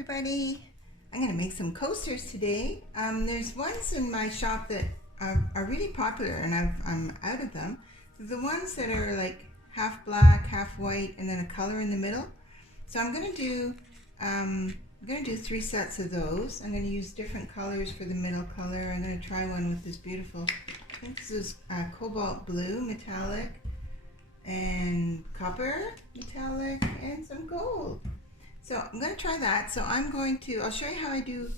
everybody. I'm going to make some coasters today. There's ones in my shop that are really popular and I'm out of them. The ones that are like half black, half white, and then a color in the middle. So I'm going to do 3 sets of those. I'm going to use different colors for the middle color. I'm going to try one with this beautiful, I think this is cobalt blue metallic and copper metallic and some gold. So I'm going to try that. So I'll show you how I do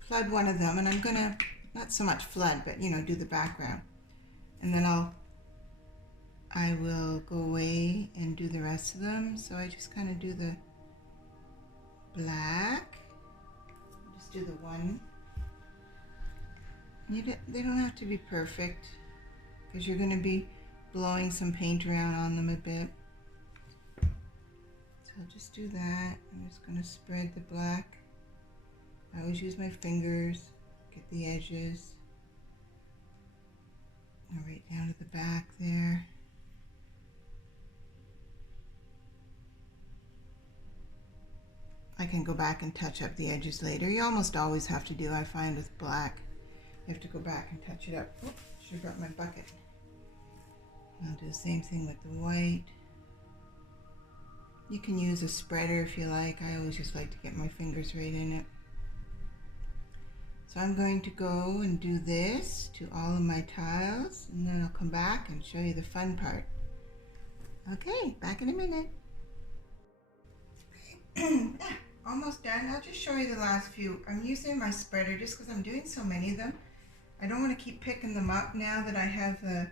flood one of them, and I'm going to, not so much flood, but do the background. And then I will go away and do the rest of them. So I just kind of do the black, just do the one. They don't have to be perfect because you're going to be blowing some paint around on them a bit. So I'll just do that. I'm just going to spread the black. I always use my fingers, get the edges. And right down to the back there. I can go back and touch up the edges later. You almost always have to do, I find, with black. You have to go back and touch it up. Oh, should have brought my bucket. And I'll do the same thing with the white. You can use a spreader if you like. I always just like to get my fingers right in it. So I'm going to go and do this to all of my tiles, and then I'll come back and show you the fun part. Okay, back in a minute. Almost done. I'll just show you the last few. I'm using my spreader just because I'm doing so many of them. I don't want to keep picking them up now that I have the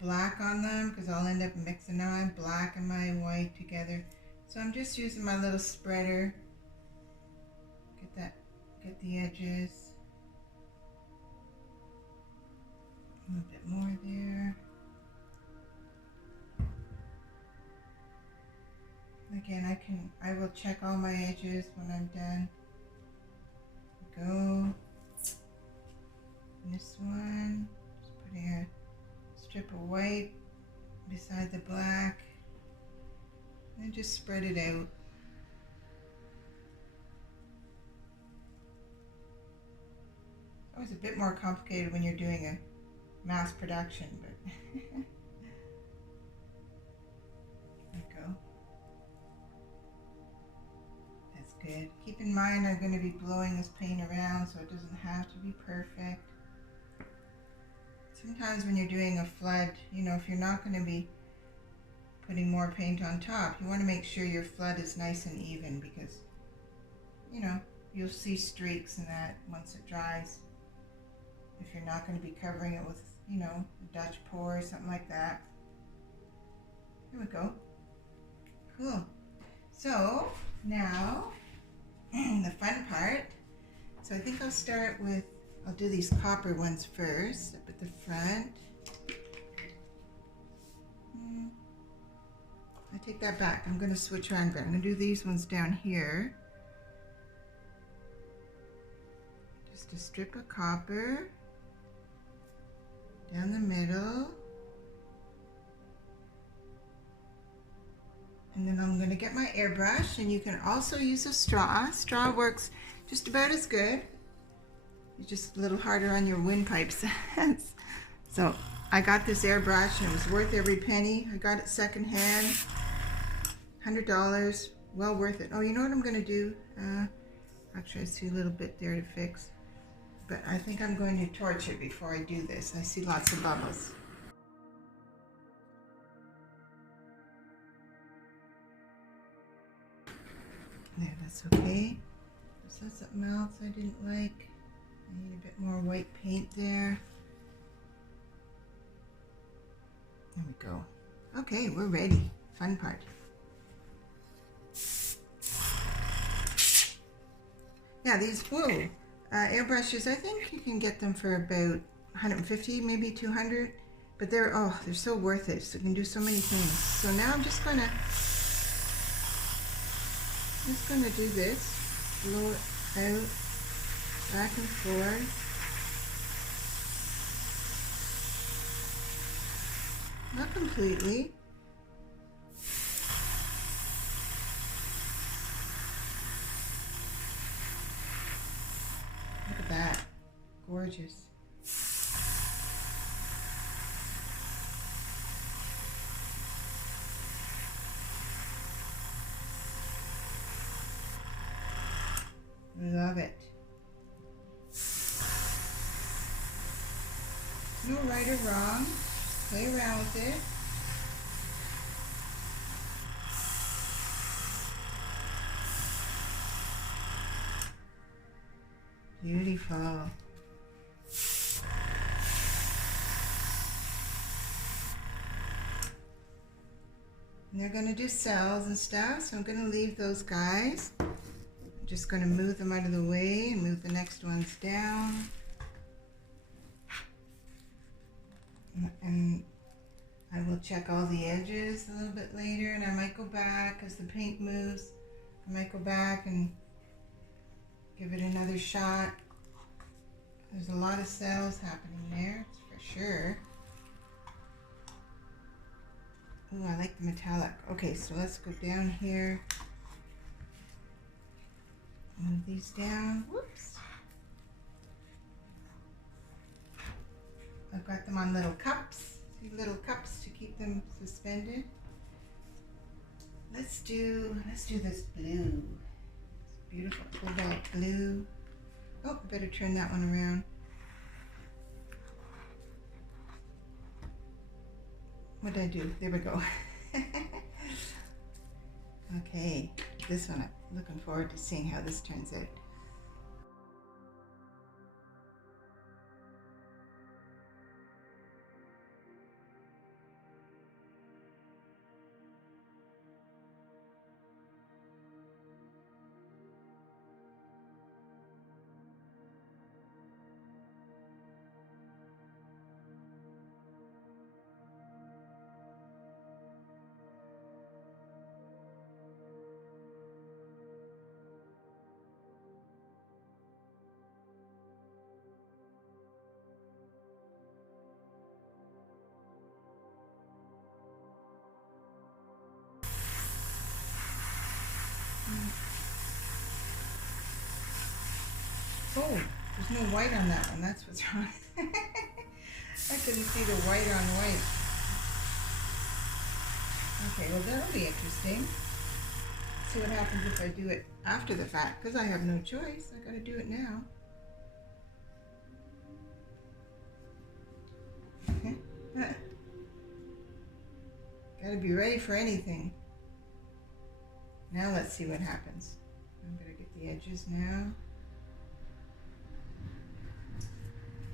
black on them, because I'll end up mixing my black and my white together. So I'm just using my little spreader. Get the edges. A little bit more there. Again, I will check all my edges when I'm done. Go. And this one, just putting a strip of white beside the black, and just spread it out. It's always a bit more complicated when you're doing a mass production, but there you go. That's good. Keep in mind I'm going to be blowing this paint around, so it doesn't have to be perfect. Sometimes when you're doing a flood, if you're not going to be putting more paint on top, you want to make sure your flood is nice and even, because, you'll see streaks in that once it dries. If you're not going to be covering it with, a Dutch pour or something like that. Here we go. Cool. So now, the fun part. So I think I'll do these copper ones first, up at the front. I take that back. I'm going to switch around. I'm going to do these ones down here. Just a strip of copper down the middle. And then I'm going to get my airbrush, and you can also use a straw. Straw works just about as good. It's just a little harder on your windpipes. So I got this airbrush and it was worth every penny. I got it secondhand, $100, well worth it. Oh, you know what I'm going to do? Actually, I see a little bit there to fix, but I think I'm going to torch it before I do this. I see lots of bubbles. There, that's okay. Is that something else I didn't like? I need a bit more white paint there. There we go. Okay, we're ready. Fun part. Yeah, these airbrushes, I think you can get them for about 150, maybe 200, but they're so worth it. So you can do so many things. So now I'm just gonna do this, blow it out, back and forth. Not completely. gorgeous. Love it. No right or wrong. Play around with it. Beautiful. And they're going to do cells and stuff, so I'm going to leave those guys. I'm just going to move them out of the way and move the next ones down. And I will check all the edges a little bit later, and I might go back as the paint moves. I might go back and give it another shot. There's a lot of cells happening there, for sure. Ooh, I like the metallic. Okay, so let's go down here. Move these down. Whoops. I've got them on little cups. See, little cups to keep them suspended. Let's do this blue. It's beautiful cobalt blue. Oh, I better turn that one around. What did I do? There we go. Okay, this one I'm looking forward to seeing how this turns out. Oh, there's no white on that one. That's what's wrong. I couldn't see the white on white. Okay, well that'll be interesting. See what happens if I do it after the fact, because I have no choice. I gotta do it now. Gotta be ready for anything. Now let's see what happens. I'm gonna get the edges now.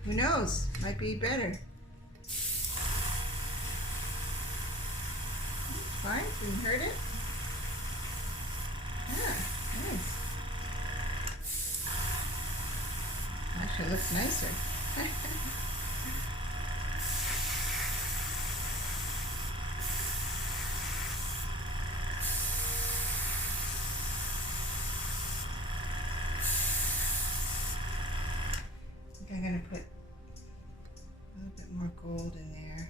Who knows? Might be better. Fine, didn't hurt it. Yeah, nice. Actually, looks nicer. I think I'm gonna put a little bit more gold in there.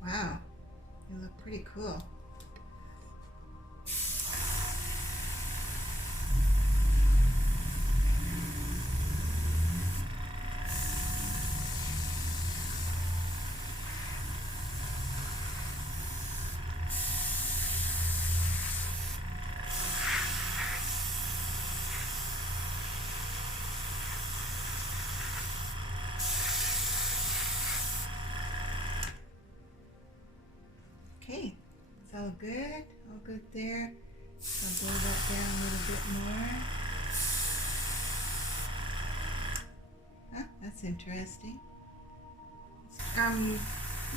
Wow, they look pretty cool. Okay, it's all good there. I'll blow that down a little bit more. Huh, that's interesting.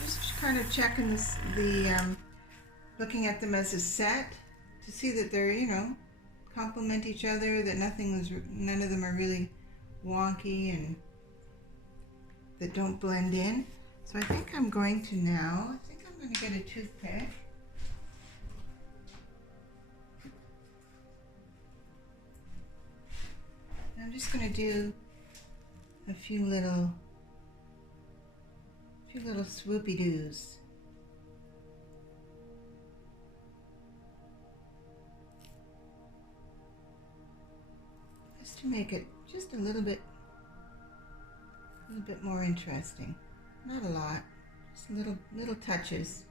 Just kind of checking this, looking at them as a set to see that they're, you know, complement each other, that none of them are really wonky and that don't blend in. So I think I'm going to now, I'm going to get a toothpick. I'm just going to do a few little swoopy-doos. to make it just a little bit more interesting. Not a lot, just little touches.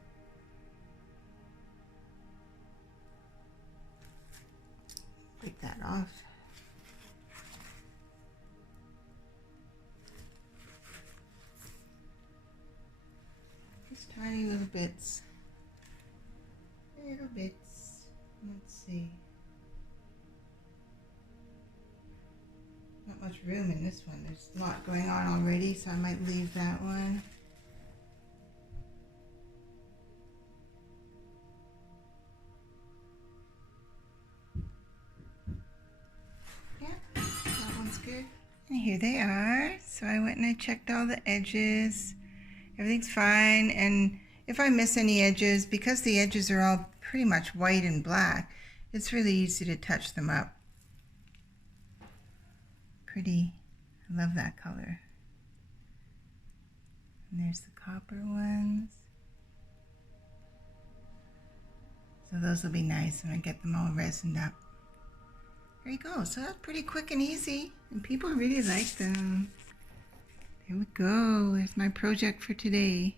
Break that off. Just tiny little bits. Little bits. Let's see. Not much room in this one. There's a lot going on already, so I might leave that one. Yeah, that one's good. And here they are. So I went and I checked all the edges. Everything's fine, and if I miss any edges, because the edges are all pretty much white and black, it's really easy to touch them up. Pretty. I love that color. And there's the copper ones. So those will be nice when I get them all resined up. There you go. So that's pretty quick and easy, and people really like them. There we go. There's my project for today.